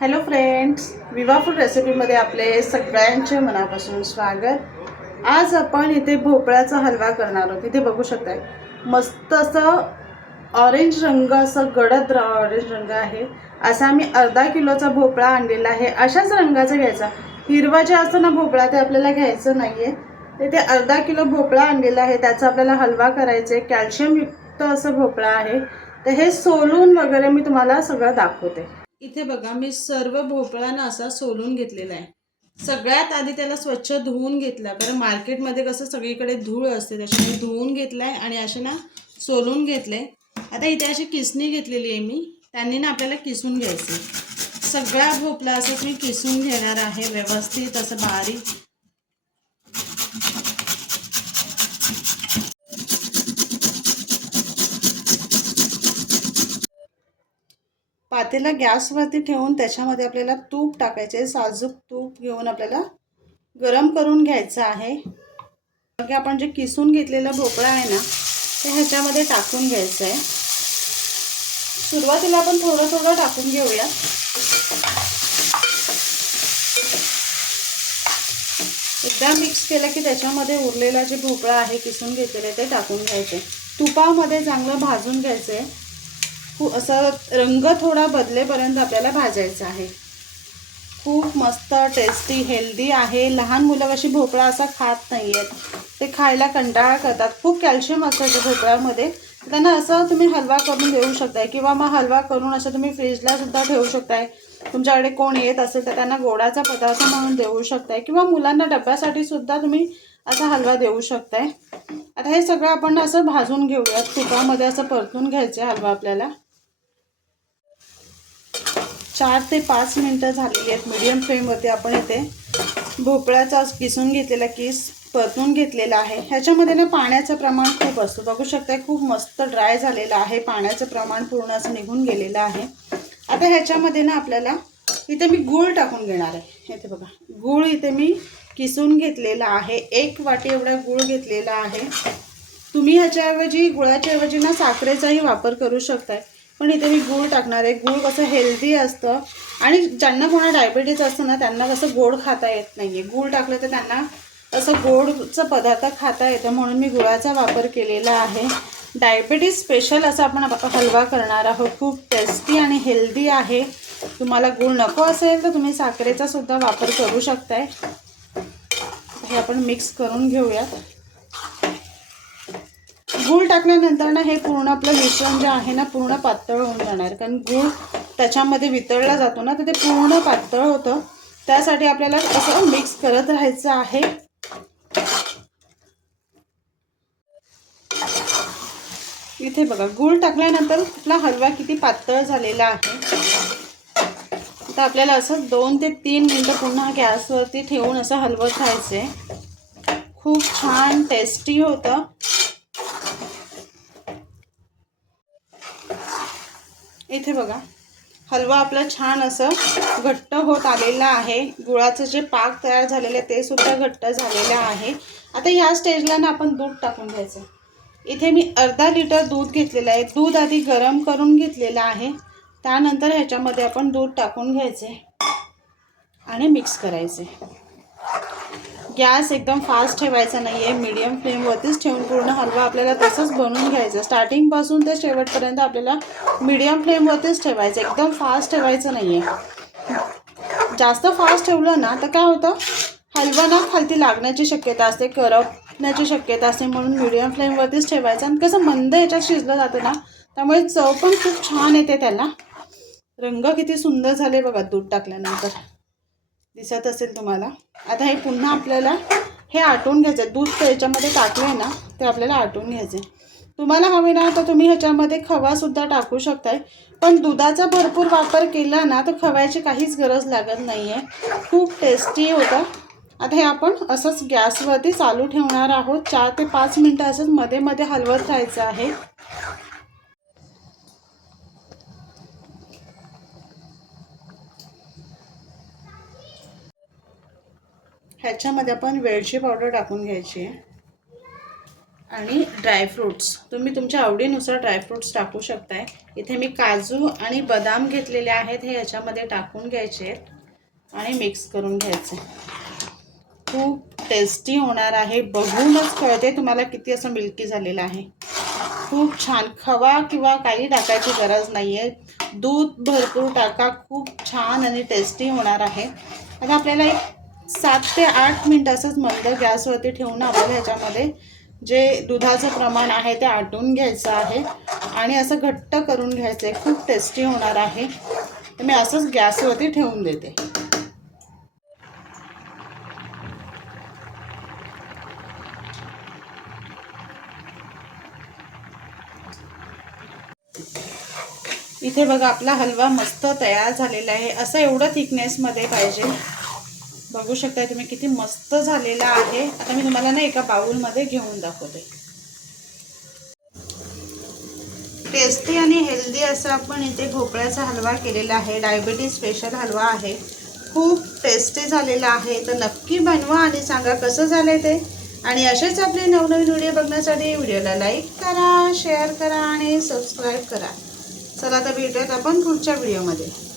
Hello friends Viva food रेसिपीमध्ये आपले सगळ्यांचे मनापासून स्वागत. आज आपण इथे भोपळ्याचा हलवा करणार आहोत. इथे बघू शकताय. मस्त असं ऑरेंज रंग असं गडद ऑरेंज रंग आहे. असा आम्ही अर्धा किलोचा भोपळा आणलेला आहे. अशाच रंगाचा घ्यायचा. हिरवा जे असतो ना भोपळा ते आपल्याला घ्यायचं नाही आहे तिथे अर्धा किलो भोपळा आणलेला आहे. त्याचा आपल्याला हलवा करायचा आहे कॅल्शियमयुक्त असं भोपळा आहे. तर हे सोलून वगैरे मी तुम्हाला सगळं दाखवते. इथे बघा मी सर्व भोपळाना असा सोलून घेतलेला आहे. सगळ्यात आधी त्याला स्वच्छ धुवून घेतला कारण मार्केटमध्ये कसं सगळीकडे धूळ असते त्याच्यामुळे धुवून घेतलाय आणि असे ना सोलून घेतले आता इथे अशी किसणी घेतलेली आहे मी त्यांनी ना आपल्याला किसून घ्यायचे सगळ्या भोपळा असं मी किसून घेणार आहे व्यवस्थित असं बारीक. पातेला गॅसवरती ठेवून त्याच्यामध्ये आपल्याला तूप टाकायचे साजूक तूप घेऊन आपल्याला गरम करून घ्यायचं आहे. मग आपण जे किसून घेतलेला भोपळा आहे ना ते ह्याच्यामध्ये टाकून घ्यायचं आहे. सुरुवातीला आपण थोडं थोडं टाकून घेऊया. एकदा मिक्स केलं की त्याच्यामध्ये उरलेला जे भोपळा आहे किसून घेतलेले ते टाकून घ्यायचे तुपामध्ये चांगलं भाजून घ्यायचं आहे. खूप असं रंग थोडा बदलेपर्यंत आपल्याला भाजायचं आहे. खूप मस्त टेस्टी हेल्दी आहे. लहान मुलं कशी भोपळा असा खात नाही आहेत ते खायला कंटाळा करतात. खूप कॅल्शियम असतं त्या भोपळ्यामध्ये. त्यांना असं तुम्ही हलवा करून देऊ शकताय किंवा मग हलवा करून असं तुम्ही फ्रीजला सुद्धा ठेवू शकताय. तुमच्याकडे कोण येत असेल तर त्यांना गोडाचा पदार्थ म्हणून देऊ शकताय. किंवा मुलांना डब्यासाठी सुद्धा तुम्ही असा हलवा देऊ शकताय. आता हे सगळं आपण असं भाजून घेऊयात. तुपामध्ये असं परतून घ्यायचे हलवा आपल्याला. चार ते पाच मिनटं झालेली आहेत. मीडियम फ्लेमवरती आपण इथे भोपळ्याचा किसून घेतलेला किस परतून घेतलेला आहे. ह्याच्यामध्ये ना पाण्याचं प्रमाण खूप असतं. बघू शकता खूप मस्त ड्राय झालेलं आहे. पाण्याचं प्रमाण पूर्ण असं निघून गेलेलं आहे. आता ह्याच्यामध्ये ना आपल्याला इथे मी गूळ टाकून घेणार आहे. इथे बघा गूळ इथे मी किसून घेतलेला आहे. एक वाटी एवढा गूळ घेतलेला आहे. तुम्ही ह्याच्याऐवजी गुळाच्या ऐवजी ना साखरेचाही वापर करू शकताय. पण इथे मी गूळ टाकणार आहे. गूळ कसं हेल्दी असतं. आणि ज्यांना कोणा डायबिटीज असतं ना त्यांना कसं गोड खाता येत नाही आहे गूळ टाकलं तर त्यांना असं गोडचं पदार्थ खाता येतं म्हणून मी गुळाचा वापर केलेला आहे. डायबिटीज स्पेशल असा आपण हलवा करणार आहोत. खूप टेस्टी आणि हेल्दी आहे. तुम्हाला गूळ नको असेल तर तुम्ही साखरेचा सुद्धा वापर करू शकताय. हे आपण मिक्स करून घेऊयात. गूळ टाकल्यानंतर ना हे पूर्ण आपलं मिश्रण जे आहे ना पूर्ण पातळ होऊन जाणार. कारण गूळ त्याच्यामध्ये वितळला जातो ना तर ते पूर्ण पातळ होतं. त्यासाठी आपल्याला असं मिक्स करत राहायचं आहे. इथे बघा गूळ टाकल्यानंतर आपला हलवा किती पातळ झालेला आहे. आता आपल्याला असं दोन ते तीन मिनटं पुन्हा गॅसवरती ठेवून असं हलवत खायचं आहे खूप छान टेस्टी होतं. इथे बघा. हलवा आपला छान असं घट्ट होत आलेला आहे. गुळाचं जे पाक तयार झालेलं आहे ते सुद्धा घट्ट झालेलं आहे. आता ह्या स्टेजला ना आपण दूध टाकून घ्यायचं. इथे मी अर्धा लिटर दूध घेतलेलं आहे. दूध आधी गरम करून घेतलेलं आहे. त्यानंतर ह्याच्यामध्ये आपण दूध टाकून घ्यायचे आणि मिक्स करायचे. गॅस एकदम फास्ट ठेवायचा नाही आहे मीडियम फ्लेमवरतीच ठेवून पूर्ण हलवा आपल्याला तसंच बनवून घ्यायचं. स्टार्टिंगपासून ते शेवटपर्यंत आपल्याला मीडियम फ्लेमवरतीच ठेवायचं एकदम फास्ट ठेवायचं नाही आहे जास्त फास्ट ठेवलं ना तर काय होतं? हलवा ना खालती लागण्याची शक्यता असते करपण्याची शक्यता असते म्हणून मीडियम फ्लेमवरतीच ठेवायचं. आणि कसं मंद याच्यात शिजलं जातं ना त्यामुळे चव पण खूप छान येते त्याला. रंग किती सुंदर झाले बघा दूध टाकल्यानंतर. दिसत असेल तुम्हाला. आता हे पुन्हा आपल्याला हे आटवून घ्यायचं. आहे दूध तर याच्यामध्ये टाकलं आहे ना ते आपल्याला आटून घ्यायचं आहे तुम्हाला हवे ना तर तुम्ही ह्याच्यामध्ये खवासुद्धा टाकू शकताय. पण दुधाचा भरपूर वापर केला ना तर खव्याची काहीच गरज लागत नाही आहे खूप टेस्टी होतं. आता हे आपण असंच गॅसवरती चालू ठेवणार आहोत. चार ते पाच मिनटं असंच मध्ये मध्ये हलवत राहायचं आहे. ह्याच्यामध्ये आपण वेलची पावडर टाकून घ्यायची आहे. आणि ड्रायफ्रूट्स तुम्ही तुमच्या आवडीनुसार ड्रायफ्रूट्स टाकू शकताय. इथे मी काजू आणि बदाम घेतलेले आहेत हे याच्यामध्ये टाकून घ्यायचे आहेत आणि मिक्स करून घ्यायचे. खूप टेस्टी होणार आहे. बघूनच कळते तुम्हाला किती असं मिल्की झालेलं आहे. खूप छान. खवा किंवा काही टाकायची गरज नाही आहे दूध भरपूर टाका. खूप छान आणि टेस्टी होणार आहे. आता आपल्याला एक सात ते आठ मिनटं असंच मंद गॅसवरती ठेवून आपल्याला ह्याच्यामध्ये जे दुधाचं प्रमाण आहे ते आटून घ्यायचं आहे. आणि असं घट्ट करून घ्यायचं आहे. खूप टेस्टी होणार आहे. तर मी असंच गॅसवरती ठेवून देते. इथे बघा आपला हलवा मस्त तयार झालेला आहे. असं एवढं थिकनेसमध्ये पाहिजे. बघू शकताय तुम्ही किती मस्त झालेला आहे. आता मी तुम्हाला ना एका बाउलमध्ये घेऊन दाखवते. टेस्टी आणि हेल्दी असं आपण इथे भोपळ्याचा हलवा केलेला आहे. डायबिटीज स्पेशल हलवा आहे. खूप टेस्टी झालेला आहे. तर नक्की बनवा आणि सांगा कसं झालं ते. आणि असेच आपले नवनवीन व्हिडिओ बघण्यासाठी व्हिडिओला लाईक करा शेअर करा आणि सबस्क्राईब करा. चला आता भेटूयात आपण पुढच्या व्हिडिओमध्ये.